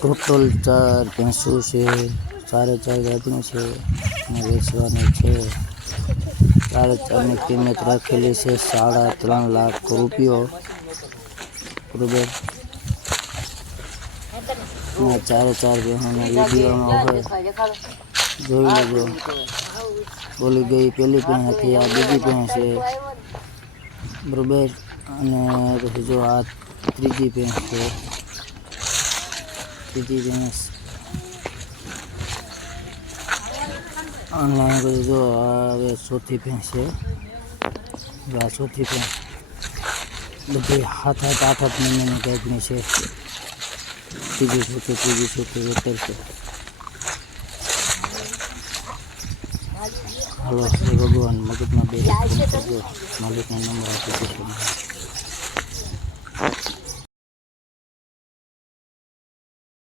Total 4 ભેંસો છે, 4 ગાભણી છે અને વેચવાની છે। 4ની કિંમત રાખેલી છે 3.5 લાખ રૂપિયો બરોબર। અને 4 ભેંસોને વિડીયોમાં હવે જોઈ લેજો। બોલી ગઈ પેલી ભેંસ હતી, આ બીજી ભેંસ છે બરોબર। અને પછી જો આ ત્રીજી ભેંસ છે, ત્રીજી ભેંસ અને પછી જો આ હવે ચોથી ભેંસ છે, જો આ ચોથી ભેંસ બધી 7-8 મહિનાની ગાભણી છે। ત્રીજી ચોથી વેતર છે। હાલો ભગવાન મગજમાં બે કરજો, માલિકનો નંબર આપી દો।